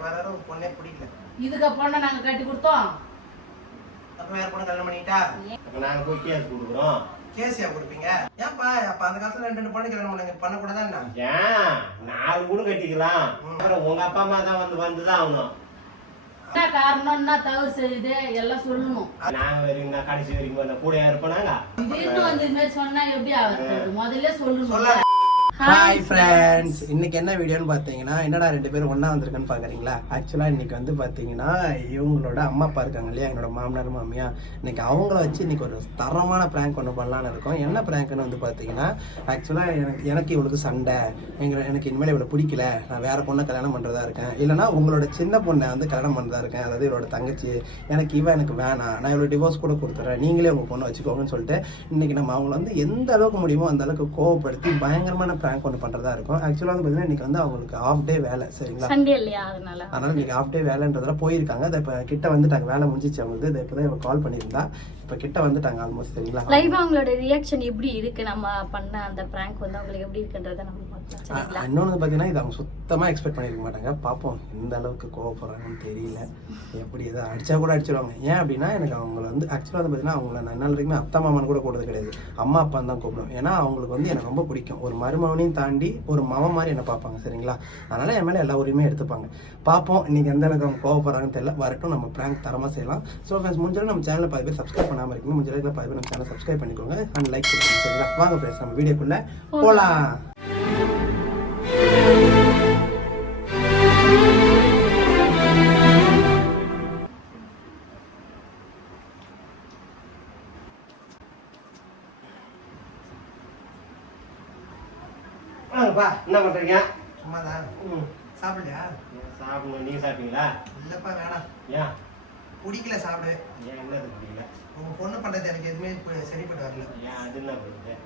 எனக்கு வர ஒரு பொண்ணே பிடிக்கல. இதுக்கு பொண்ணை நாங்க கட்டி கொடுத்தோம். அப்ப வேற பொண்ணு கல்யாணம் பண்ணிட்டா அப்ப நாங்க போய் கேஸ் கொடுக்குறோம். கேசியா கொடுப்பீங்க? ஏன்பா அப்ப அந்த காலத்துல ரெண்டு பொண்ணு கல்யாணம் பண்ண கூடாதா என்ன? ஏன் 4 கூட கட்டிக்கலாம். அப்புறம் உங்க அப்பா அம்மா தான் வந்துதான் ஆகணும். என்ன காரணம்னா தவறு செய்யுது எல்லாம் சொல்லணும். நாங்க வரைக்கும் கடைசி வரைக்கும் கூட இருப்போனாங்க. திடீர்னு வந்து இந்த மாதிரி சொன்னா எப்படி ஆகுது? முதல்ல சொல்லணும். ஹாய் ஃப்ரெண்ட்ஸ், இன்னைக்கு என்ன வீடியோன்னு பார்த்தீங்கன்னா, என்னடா 2 பேரும் ஒன்றா வந்திருக்குன்னு பார்க்குறீங்களா? ஆக்சுவலாக இன்னைக்கு வந்து பார்த்தீங்கன்னா, இவங்களோட அம்மா அப்பா இருக்காங்க இல்லையா, என்னோட மாமனார் மாமியா, இன்னைக்கு அவங்கள வச்சு இன்னைக்கு ஒரு தரமான ப்ராங்க் ஒன்று பண்ணலான்னு இருக்கோம். என்ன ப்ராங்க்னு வந்து பார்த்தீங்கன்னா, ஆக்சுவலாக எனக்கு இவளுக்கு சண்டை, எனக்கு இனிமேல் இவளை பிடிக்கல, நான் வேற பொண்ணை கல்யாணம் பண்ணுறதா இருக்கேன், இல்லைனா உங்களோட சின்ன பொண்ணை வந்து கல்யாணம் பண்ணுறதா இருக்கேன், அதாவது இவளோட தங்கச்சி, எனக்கு வேணாம், நான் இவளோட டிவோர்ஸ் கூட கொடுத்துட்றேன், நீங்களே உங்கள் பொண்ணை வச்சுக்கோங்கன்னு சொல்லிட்டு இன்னைக்கு நம்ம அவங்கள வந்து எந்த அளவுக்கு முடியுமோ அந்த அளவுக்கு கோவப்படுத்தி பயங்கரமான ப்ராங்க் ஒன்று பண்றதா இருக்கும். ஆக்சுவலா வந்து பாத்தீங்கன்னா இன்னைக்கு வந்து அவங்களுக்கு ஆஃப் டே வேலை, சரிங்களா? சண்டே இல்லையா, அதனால இன்னைக்கு ஆஃப் டே வேலைன்றதுல போயிருக்காங்க. அதை இப்ப கிட்ட வந்துட்டாங்க, வேலை முடிஞ்சிச்சு அவங்களுக்கு. இதை இப்பதான் இவங்க கால் பண்ணியிருந்தா, இப்ப கிட்ட வந்துட்டாங்க ஆல்மோஸ்ட், சரிங்களா? லைவ் அவங்களோட ரியாக்ஷன் எப்படி இருக்கு, நம்ம பண்ண அந்த பிராங்க் வந்து அவங்களுக்கு எப்படி இருக்குன்றத நம்ம பார்க்கலாம். இன்னொன்று பார்த்தீங்கன்னா இது அவங்க சுத்தமாக எக்ஸ்பெக்ட் பண்ணியிருக்க மாட்டாங்க. பார்ப்போம் எந்த அளவுக்கு கோவப்படுறாங்கன்னு தெரியல. எப்படி எதாவது அடிச்சா கூட அடிச்சிடுவாங்க. ஏன் அப்படின்னா எனக்கு அவங்கள வந்து ஆக்சுவலாக வந்து பார்த்தீங்கன்னா அவங்கள நான் என்ன வரைக்குமே அத்தை மாமான்னு கூட கூடது கிடையாது, அம்மா அப்பான்னு தான் கூப்பிடுவோம். ஏன்னா அவங்களுக்கு வந்து எனக்கு ரொம்ப பிடிக்கும். ஒரு மருமகனையும் தாண்டி ஒரு மவன் மாதிரி என்ன பார்ப்பாங்க, சரிங்களா? அதனால என் மேலே எல்லா உரிமையும் எடுத்துப்பாங்க. பார்ப்போம் இன்னைக்கு எந்த அளவுக்கு அவங்க கோவப்படுறாங்கன்னு தெரியல. வரட்டும், நம்ம பிராங்க் தரமாக செய்யலாம். ஸோ ஃப்ரெண்ட்ஸ், முடிஞ்சாலும் நம்ம சேனலில் 10 பேர் சப்ஸ்கிரைப் பண்ணாமல் இருக்கீங்க, முடிஞ்சாலும் 10 பேர் நம்ம சேனல் சப்ஸ்கிரைப் பண்ணிக்கோங்க அண்ட் லைக் பண்ணுங்க, சரிங்களா? வாங்க ஃப்ரெண்ட்ஸ், நம்ம வீடியோக்குள்ளே போகலாம். என்ன பண்றீங்க? சும்மாதான். சாப்பிடலையா? சாப்பிடணும். நீங்க சாப்பிட்டீங்களா? இல்லப்பா, வேணாம். ஏன் பிடிக்கல சாப்பிடு. ஏன் என்னது பிடிக்கல? உங்க பொண்ணு பண்றது எனக்கு எதுவுமே சரிப்பட்டு வரல. ஏன் அது என்ன பண்ணுது?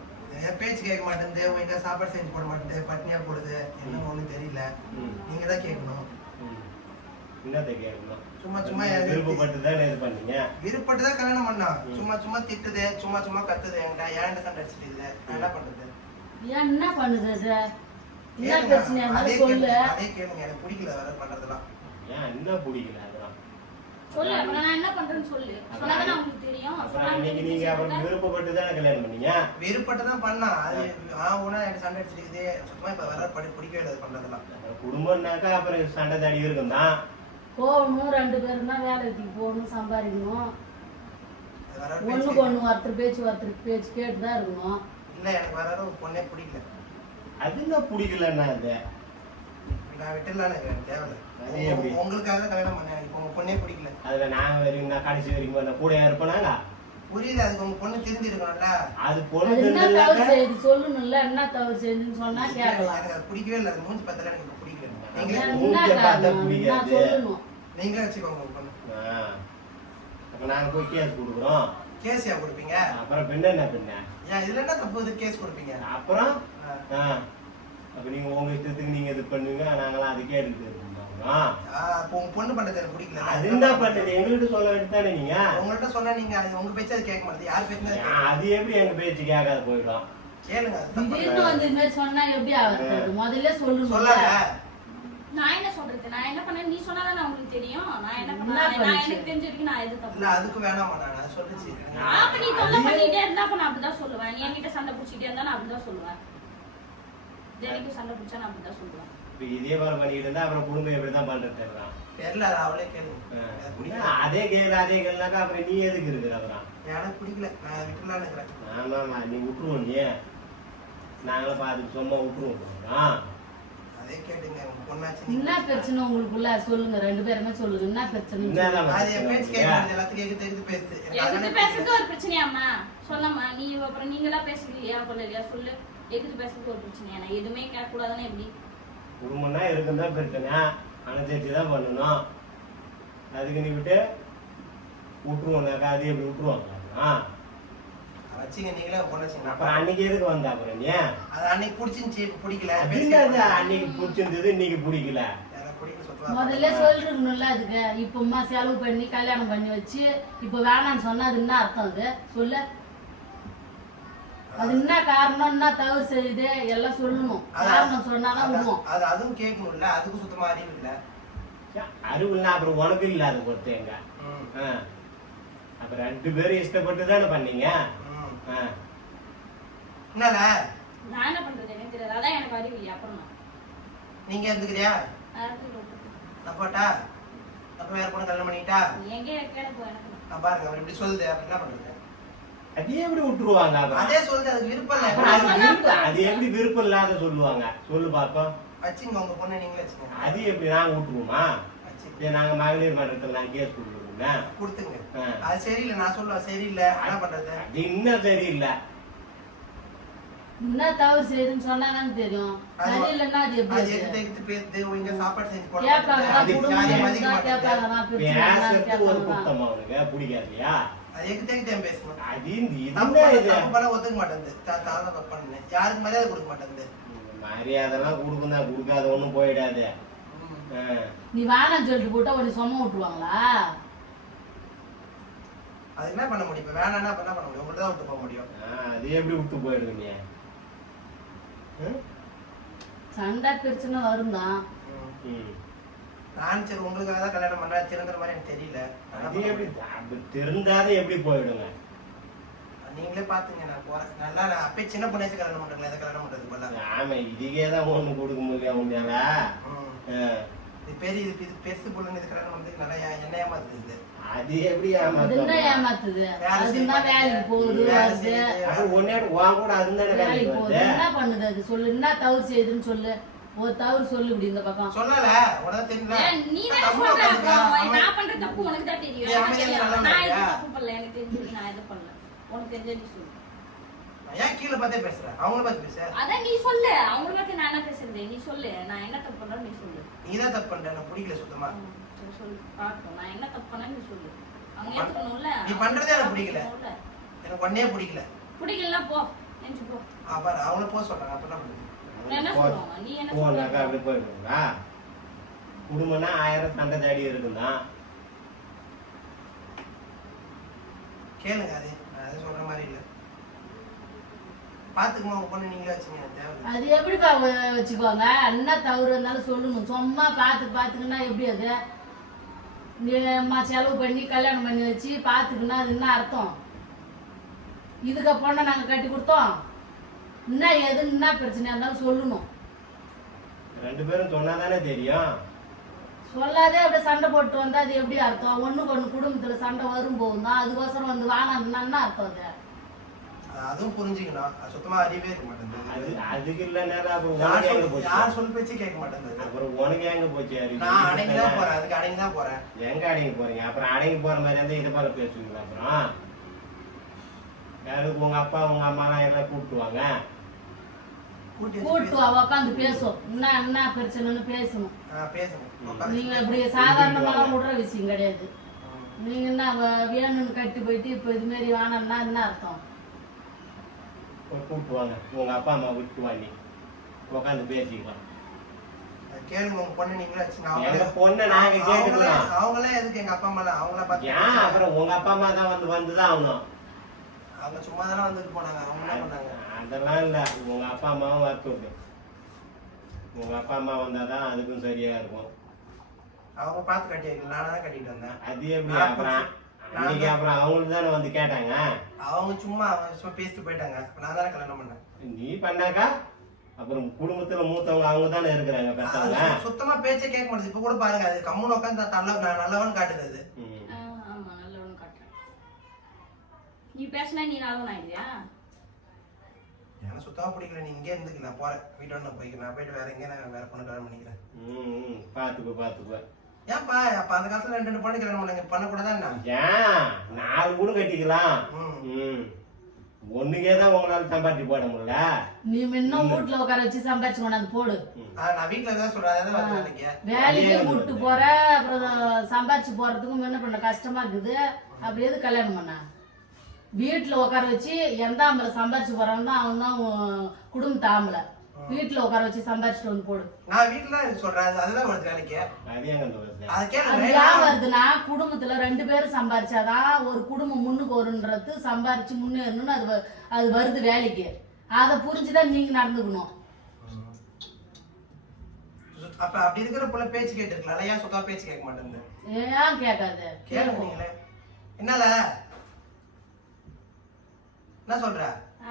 என் பேச்சு கேட்க மாட்டேங்குது, உங்க சாப்பாடு செஞ்சு போட மாட்டேங்குது, பட்னியா போடுது, என்ன ஒண்ணும் தெரியல. நீங்க தான் கேட்கணும். என்னத்தை கேட்கணும்? சும்மா சும்மா விருப்பப்பட்டுதான் இது பண்ணீங்க? விருப்பப்பட்டுதான் கல்யாணம் பண்ணா. சும்மா சும்மா திட்டுது, சும்மா சும்மா கத்துது என்கிட்ட. ஏன் சண்டை அடிச்சுட்டு இல்லை, என்ன பண்றது? ஏன் என்ன பண்ணுது அது? என்ன பிரச்சனை சொல்லு. அதே கேளுங்க, எனக்கு பிடிக்கல வேற பண்றதெல்லாம். ஏன் என்ன பிடிக்கல? அதெல்லாம் சொல்லு. நான் என்ன பண்றேன்னு சொல்லு. சொன்னாதான் உங்களுக்கு தெரியும். இன்னைக்கு நீங்க அப்புறம் விருப்பப்பட்டு தான் கல்யாணம் பண்ணீங்க? விருப்பப்பட்டு தான் பண்ணா. அது உன எனக்கு சண்டை அடிச்சிருக்குது. சுத்தமா இப்ப வர பிடிக்கவே இல்லை பண்றதெல்லாம். குடும்பம்னாக்கா அப்புறம் சண்டை தடி இருக்கும் தான். போகணும், 2 பேரும் தான் வேலைக்கு போகணும், சம்பாதிக்கணும். ஒண்ணுக்கு ஒண்ணு ஒருத்தர் பேச்சு கேட்டுதான் இருக்கணும். இல்ல, எனக்கு வர ஒரு பொண்ணே பிடிக்கல. அதுங்க பிடிக்கலன்னா அது நான் விட்டுலாம் எனக்கு தேவையில்லை. உங்களுக்காக தான் கல்யாணம் பண்ணேன். எனக்கு உங்க பொண்ணே பிடிக்கல. அதுல நாங்க வரைக்கும் கடைசி வரைக்கும் கூட இருப்போனாங்க. புரியல, அதுக்கு உங்க பொண்ணு தெரிஞ்சு இருக்கணும்ல. அது பொண்ணு என்ன தவறு செய்து சொல்லணும்ல, என்ன தவறு செய்துன்னு சொன்னா கேட்கலாம். எனக்கு அது பிடிக்கவே இல்லை. அது மூஞ்சி பார்த்தா எனக்கு பிடிக்கல. சொல்லணும். நீங்களே வச்சுக்கோங்க உங்க பொண்ணு. அப்ப நாங்க போய் கேஸ் கொடுக்குறோம். கேஸியா கொடுப்பீங்க? அப்புறம் பின்ன என்ன பின்ன? ஏன் இதுல என்ன தப்பு? இது கேஸ் கொடுப்பீங்க அப்புறம்? அப்ப நீங்க உங்க இஷ்டத்துக்கு நீங்க இது பண்ணுவீங்க, நாங்களாம் அதுக்கே எடுத்து அப்போ உங்க பொண்ணு பண்றது எனக்கு பிடிக்கல. அது என்ன பண்றது? எங்ககிட்ட சொல்ல வேண்டியதானே? நீங்க உங்கள்கிட்ட சொன்னா நீங்க அது உங்க பேச்சு அது கேட்க மாட்டேது. யார் பேச்சு அது எப்படி எங்க பேச்சு கேட்காத போயிடும்? கேளுங்க. திடீர்னு வந்து இந்த மாதிரி சொன்னா எப்படி ஆகுது? முதல்ல சொல்லணும். சொல்லாத. நான் என்ன சொல்றது? நான் என்ன பண்ணேன் நீ சொன்னாதான் உங்களுக்கு தெரியும். நான் என்ன பண்ணேன்? நான் எனக்கு தெரிஞ்சிருக்கு. நான் எது தப்பு இல்ல, அதுக்கு வேணாமா? நான் சொல்லுச்சு. அப்ப நீ தொல்லை பண்ணிட்டே இருந்தா அப்ப நான் அப்படிதான் சொல்லுவேன். நீ என்கிட்ட சண்டை பிடிச்சிட்டே இருந்தா நான் அப்படிதான் சொல்லுவேன். எனக்கு சண்டை பிடிச்சா நான் அப்படிதான் சொல்லுவேன். இப்ப இதே மாதிரி பண்ணிட்டு இருந்தா அப்புறம் குடும்பம் எப்படிதான் பண்றது? தெரியல, அவளே கேளுங்க. அதே கேளுனாக்கா அப்புறம் நீ எதுக்கு இருக்கிற? அப்புறம் எனக்கு பிடிக்கல, நான் விட்டுலாம் இருக்கிறேன். ஆமா, நீ விட்டுருவோம். நீ நாங்களும் பார்த்து சும்மா விட்டுருவோம். அதே கேட்டுங்க. உங்க பொண்ணாச்சு. என்ன பிரச்சனை உங்களுக்குள்ள சொல்லுங்க, 2 பேருமே சொல்லுங்க. என்ன பிரச்சனை? அது என் பேச்சு கேட்க எல்லாத்துக்கும் எதுக்கு பேசுது? எதுக்கு பேசுறது ஒரு பிரச்சனையாம்மா? சொல்லம்மா. நீ அப்புறம் நீங்களா பேசுறீங்களா சொல்லலையா? சொல்லு. எதுக்கு பேசுறது ஒரு பிரச்சனையா? நான் எதுவுமே கேட்க கூடாதுன்னா எப்படி? குடும்பம்னா இருக்குதான் பிரச்சனை, அனுசரிச்சு தான் பண்ணணும். அதுக்கு நீ விட்டு விட்டுருவோம்னாக்கா அது எப்படி விட்டுருவாங்க? வச்சுங்க, நீங்களே பொண்ணாச்சுங்க. அப்புறம் அன்னைக்கு எதுக்கு வந்த? அப்புறம் நீ அது அன்னைக்கு பிடிச்சிருந்துச்சு, பிடிக்கல. அன்னைக்கு பிடிச்சிருந்தது, இன்னைக்கு பிடிக்கல. முதல்ல சொல்லிருக்கணும்ல. அதுக்கு இப்பமா செலவு பண்ணி கல்யாணம் பண்ணி வச்சு இப்ப வேணாம்னு சொன்னா அது என்ன அர்த்தம்? அது சொல்லு. அது என்ன காரணம், என்ன தவறு செய்யுது எல்லாம் சொல்லணும். காரணம் சொன்னாதான் விடுவோம். அது அதுவும் கேட்கணும்ல. அதுக்கும் சுத்தமா அறிவு இல்ல. அறிவுன்னா அப்புறம் உனக்கு இல்லாத பொறுத்தேங்க. அப்புறம் 2 பேரும் இஷ்டப்பட்டு தானே பண்ணீங்க. என்னல நான் என்ன பண்றது எனக்கு தெரியாது. அதான் எனக்கு அறிவு இல்லையா அப்புறம் நீங்க இருந்துக்கிறியா? அப்போட்டா அப்ப வேற பொண்ணு கல்யாணம் பண்ணிட்டா எங்க கேட போ எனக்கு. பாருங்க அவர் இப்படி சொல்லுது. அப்ப என்ன பண்றது? அதே எப்படி விட்டுருவாங்க? அதே சொல்லுது, அது விருப்பம் இல்லை. அது எப்படி விருப்பம் இல்லாத சொல்லுவாங்க? சொல்லு பாப்போம். வச்சுங்க உங்க பொண்ணை நீங்களே வச்சுக்கோங்க. அது எப்படி நாங்க விட்டுருவோமா? நாங்க மகளிர் மன்றத்துல நான் கேஸ் கொடுக்குறோங்க. கொடுத்துங்க. அது சரியில்லை, நான் சொல்லுவேன் சரியில்லை. என்ன பண்றது? அது இன்னும் சரியில்லை. என்ன தவறு செய்யுதுன்னு சொன்னாதானே தெரியும். சரியில்லைன்னா அது எப்படி? அது எடுத்து பேசுது, ஒழுங்கா சாப்பாடு செஞ்சு போட கேட்பாங்க, மாட்டேங்குது. குடும்பம் மதிக்க இருந்தா கேட்பாங்க, மாட்டேங்குது. நான் பிரிச்சு பேசுறது ஒரு கேட்பாங்க. குத்தமா அவனுக்கு பிடிக்காதியா? அது எதுக்கு பேசணும்? அது தப்பு இது பண்ண ஒத்துக்க மாட்டேங்குது. தாத்தா பண்ணு யாருக்கு மரியாதை கொடுக்க மாட்டேங்குது. மரியாதைலாம் கொடுக்கும் தான், கொடுக்காத ஒண்ணும் போயிடாது. நீ வேணாம்னு சொல்லிட்டு போட்டா உடனே சொம்ம விட்டுருவாங்களா? அது என்ன பண்ண முடியும்? இப்ப வேணாம்னா என்ன பண்ண முடியும்? உங்கள்ட்ட தான் விட்டு போக முடியும். அது எப்படி விட்டு போயிடுங்க நீ? சண்டை பிரச்சனை வரும் தான். நான் சரி உங்களுக்காக தான் கல்யாணம் பண்றா, திறந்துற மாதிரி எனக்கு தெரியல. அது எப்படி அப்படி தெரிந்தாத எப்படி போயிடுங்க? நீங்களே பாத்துங்க, நான் போறேன். நல்லா நான் அப்பயே சின்ன பொண்ணாச்சு கல்யாணம் பண்றேன். எதை கல்யாணம் பண்றது போல? ஆமா, இதுக்கே தான் ஒண்ணு கொடுக்க முடியும் உங்களால. இது பெரிய இது பெருசு பொண்ணுங்க இது கல்யாணம் பண்றதுக்கு நல்லா என்ன ஏமாத்துது. அது எப்படி அதுன்னா ஏமாத்துது. அதுதான் வேலைக்கு போகுது வருது. ஒன்னே உன் கூட அதுதானே வேலைக்கு போகுது. என்ன பண்ணுது அது? சொல்லு, என்ன தவறு செய்யுதுன்னு சொல்லு. ஒரு தவறு சொல்லு இப்படி இந்த பக்கம். சொல்லல உனக்கு தெரியல. நீ என்ன சொல்ற? நான் பண்ற தப்பு உனக்கு தான் தெரியும். எனக்கு தெரியாது. நான் எதுவும் தப்பு பண்ணல. எனக்கு தெரிஞ்சு நான் எதுவும் பண்ணல. உனக்கு தெரிஞ்சது சொல்லு. ஏன் கீழ பார்த்தே பேசுற? அவங்கள பார்த்து பேசு. அத நீ சொல்லு. அவங்கள பத்தி நான் என்ன பேசுறது? நீ சொல்லு. நான் என்ன தப்பு பண்றேன்னு நீ சொல்லு. நீ தான் தப்பு பண்ற. எனக்கு பிடிக்கல சுத்தமா. சரி சொல்லு. பாப்போம். நான் என்ன தப்பு பண்ணேன்னு நீ சொல்லு. அவங்க ஏத்துக்கணும்ல. நீ பண்றதே எனக்கு பிடிக்கல. எனக்கு ஒண்ணே பிடிக்கல. பிடிக்கலனா போ. நெஞ்சு போ. அப்ப அவங்கள போக சொல்றாங்க. அப்ப என்ன பண்றது? என்ன சொல்லுவாங்க? நீ என்ன போனாக்கா சொல்ற? அப்படி போயிடுங்களா? குடும்பம்னா 1000 சண்டை தாடி இருக்குதான். கேளுங்க. அது நான் அது சொல்ற மாதிரி இல்ல. பாத்துக்குமா உங்க பொண்ணு நீங்களே வச்சுங்க. தேவை அது எப்படிப்பா வச்சுக்கோங்க? என்ன தவறு இருந்தாலும் சொல்லணும். சும்மா பாத்துக்குன்னா எப்படி அது? நீ செலவு பண்ணி கல்யாணம் பண்ணி வச்சு பாத்துக்குன்னா அது என்ன அர்த்தம்? இதுக்கு பொண்ணை நாங்க கட்டி கொடுத்தோம். என்ன எது என்ன பிரச்சனையா இருந்தாலும் சொல்லணும். 2 பேரும் சொன்னாதானே தெரியும். சொல்லாதே அப்படியே சண்டை போட்டு வந்தா அது எப்படி அர்த்தம்? ஒண்ணுக்கு ஒண்ணு குடும்பத்துல சண்டை வரும் போகும் தான். அதுக்கோசரம் வந்து வானான்னா என்ன அர்த்தம் அது? அதுவும் புரிஞ்சுக்கணும். அது சுத்தமா அறிவே இருக்க மாட்டேங்குது. அதுக்கு இல்ல நேரம் அப்புறம் உனக்கு எங்க போச்சு? யார் சொல் பேச்சு கேட்க மாட்டேங்குது. அப்புறம் உனக்கு எங்க போச்சு? நான் அடங்கிதான் போறேன். அதுக்கு அடங்கிதான் போறேன். எங்க அடங்கி போறீங்க? அப்புறம் அடங்கி போற மாதிரி இருந்தா இதை போல பேசுவீங்களா? அப்புறம் யாருக்கு உங்க அப்பா உங்க அம்மா எல்லாம் எல்லாம் கூப்பிட்டுவாங்க. கூட்டு உக்காந்து பேசும். என்ன பிரச்சனைன்னு பேசணும். பேசணும். நீங்க இப்படி சாதாரணமா விடுற விஷயம் கிடையாது. நீங்க என்ன வேணும்னு கட்டி போயிட்டு இப்ப இது மாதிரி வானம்னா என்ன அர்த்தம்? கூப்பிட்டுவாங்க. உங்க அப்பா அம்மா விட்டுவாங்க. உட்காந்து பேசிக்கலாம். கேளுங்க உங்க பொண்ணு நீங்களே எங்க பொண்ணை நாங்க கேட்டுக்கலாம். அவங்களே எதுக்கு எங்க அப்பா அம்மா அவங்கள பார்த்து ஏன் அப்புறம் உங்க அப்பா அம்மா தான் வந்துதான் ஆகணும். அவங்க சும்மா தானே வந்துட்டு போனாங்க. அவங்க என்ன பண்ணாங்க? அதெல்லாம் இல்ல. உங்க அப்பா அம்மாவும் வரத்துக்கு. உங்க அப்பா அம்மா வந்தாதான் அதுக்கும் சரியா இருக்கும். அவங்க பார்த்து கட்டி வைக்கல. நானே தான் கட்டிட்டு வந்தேன். அது எப்படி? அப்புறம் அன்னைக்கு அப்புறம் அவங்களுக்கு தானே வந்து கேட்டாங்க. அவங்க சும்மா பேசிட்டு போயிட்டாங்க. நான் தானே கல்யாணம் பண்ணேன். நீ பண்ணாக்கா அப்புறம் குடும்பத்துல மூத்தவங்க அவங்க தானே இருக்கிறாங்க பெத்தவங்க. சுத்தமா பேச்சே கேட்க மாட்டேது. இப்ப கூட பாருங்க, அது கம்முன்னு உட்காந்து நல்லவன் காட்டுது. அது ஆமா நல்லவனு காட்டுறேன். நீ பேசினா நீ நல்லவன் ஆயிடுறியா? எனக்கு சுத்தமா பிடிக்கல. நீ இங்கே இருந்துக்கு. நான் போறேன். வீட்டோட நான் போய்க்கிறேன். நான் போயிட்டு வேற எங்கே நான் வேற பொண்ணு கல்யாணம் பண்ணிக்கிறேன். பாத்துக்கோ. ஏன்ப்பா அப்ப அந்த காலத்துல 2 பொண்ணு கல்யாணம் பண்ணாங்க. பண்ணக்கூடாதா? ஏன் 4 கூட கட்டிக்கலாம். ஒண்ணுக்கே தான் உங்களால சம்பாதிச்சு போட முடியல. நீ இன்னும் வீட்டுல உட்கார வச்சு சம்பாதிச்சு கொண்டாந்து போடு. நான் வீட்டுல தான் சொல்றேன். வேலைக்கு கூட்டு போற அப்புறம் சம்பாதிச்சு போறதுக்கும் என்ன பண்ண கஷ்டமா இருக்குது. அப்படி எது கல்யாணம் பண்ண? வீட்டுல உட்கார வச்சு எந்த ஆம்பளை சம்பாதிச்சு போறான்னு தான் அவன் தான் குடும்பத்தை ஆம்பளை. வீட்டுல உட்கார வச்சு சம்பாதிச்சுட்டு வந்து போடு. நான் வீட்டுல சொல்றேன். அதுதான் வருது வேலைக்கு. அது ஏன் வருதுன்னா குடும்பத்துல 2 பேரும் சம்பாதிச்சாதான் ஒரு குடும்பம் முன்னுக்கு வருன்றது. சம்பாதிச்சு முன்னேறணும்னு அது வருது வேலைக்கு. அதை புரிஞ்சுதான் நீங்க நடந்துக்கணும். அப்ப அப்படி இருக்கிற புள்ள பேச்சு கேட்டுருக்கலாம், ஏன் சுத்தா பேச்சு கேட்க மாட்டேங்குது? ஏன் கேட்காது? கேளுங்க நீங்களே. என்னால என்ன சொல்ற?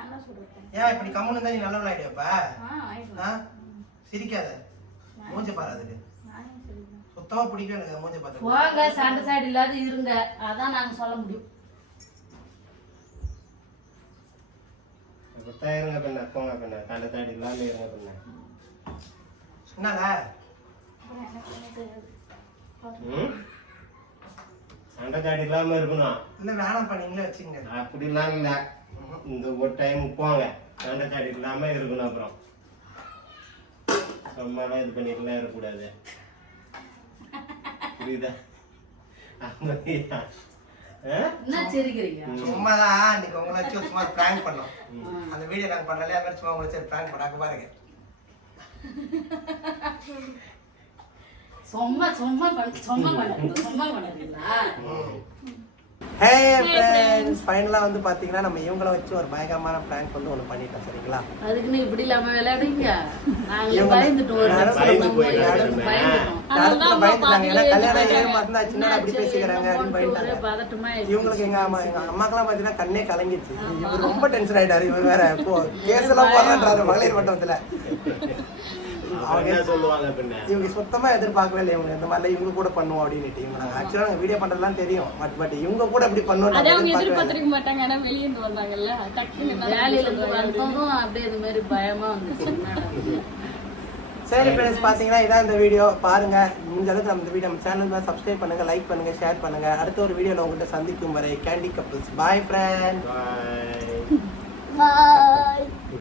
என்ன சொல்றேன்? ஏன் இப்படி கம்முன்னு இருந்தா நீ நல்லவள் ஆயிடுவப்ப? ஆயிடுவேன். சிரிக்காத, மூஞ்ச பாரு. அதுக்கு சுத்தமா பிடிக்கும் எனக்கு மூஞ்ச பார்த்து. போங்க, சண்டை சைடு இல்லாத இருங்க, அதான் நாங்க சொல்ல முடியும். அப்படித்தான் இருங்க பின்ன, போங்க பின்ன, தண்டை தாடி இல்லாம இருங்க பின்ன. என்னல சண்டை தாடி இல்லாம இருக்கணும். இல்ல வேணாம் பண்ணீங்களே வச்சுங்க. அப்படிலாம் இல்ல, இந்த ஒரு டைம் போங்க, சண்டை தாடி இல்லாம இருக்கணும். அப்புறம் சும்மாலாம் இது பண்ணிட்டுலாம் இருக்கக்கூடாது, புரியுதா? என்ன சிரிக்கிறீங்க? சும்மாதான் இன்னைக்கு உங்களை வச்சு சும்மா பிராங்க் பண்ணோம். அந்த வீடியோ நாங்க பண்றோம்ல, அது மாதிரி சும்மா உங்களை வச்சு பிராங்க் பண்ணாக்க பாருங்க. சும்மா சும்மா பண்ணுறீங்களா? ஹே ஃப்ரெண்ட்ஸ், ஃபைனலா வந்து பாத்தீங்கன்னா நம்ம இவங்கள வச்சு ஒரு பயங்கரமான பிராங்க் வந்து ஒண்ணு பண்ணிட்டோம், சரிங்களா? அதுக்குன்னு இப்படி இல்லாம விளையாடுவீங்க? நாங்களே இவங்க பயந்துட்டு பயந்து போயிட்டாங்க. பயந்துட்டாங்க. ஏன்னா கல்யாணம் 7 மாசம் தான் சின்ன அப்படி பேசிக்கிறாங்க அப்படின்னு பயந்துட்டாங்க. பதட்டமா இவங்களுக்கு எங்க அம்மாக்கெல்லாம் பாத்தீங்கன்னா கண்ணே கலங்கிடுச்சு. இவர் ரொம்ப டென்ஷன் ஆயிட்டாரு. இவர் வேற கேஸ் எல்லாம் போடுறாரு மகளிர் மண்டபத்துல. அவங்க என்ன சொல்லுவாங்க பின்ன? இவங்க சுத்தமா எதிர்பார்க்கவே இல்லை இவங்க இந்த மாதிரிலாம் இவங்க கூட பண்ணுவோம் அப்படின்னு. இவங்க நாங்க ஆக்சுவலா நாங்க வீடியோ பண்றதுலாம் தெரியும், பட் இவங்க கூட இப்படி பண்ணுவோம் அதே அவங்க எதிர்பார்த்திருக்க மாட்டாங்க. ஆனா வெளிய இருந்து வந்தாங்கல்ல, டக்குன்னு வேலையில இருந்து வந்ததும் அப்படியே இது மாதிரி பயமா வந்துச்சு. சரி ஃப்ரெண்ட்ஸ், பாத்தீங்கன்னா இதான் இந்த வீடியோ. பாருங்க, முடிஞ்ச அளவுக்கு நம்ம இந்த வீடியோ நம்ம சேனல் சப்ஸ்கிரைப் பண்ணுங்க, லைக் பண்ணுங்க, ஷேர் பண்ணுங்க. அடுத்த ஒரு வீடியோல உங்கள்கிட்ட சந்திக்கும் வரை கேண்டி கப்பிள்ஸ் பாய் ஃப்ரெண்ட். Bye.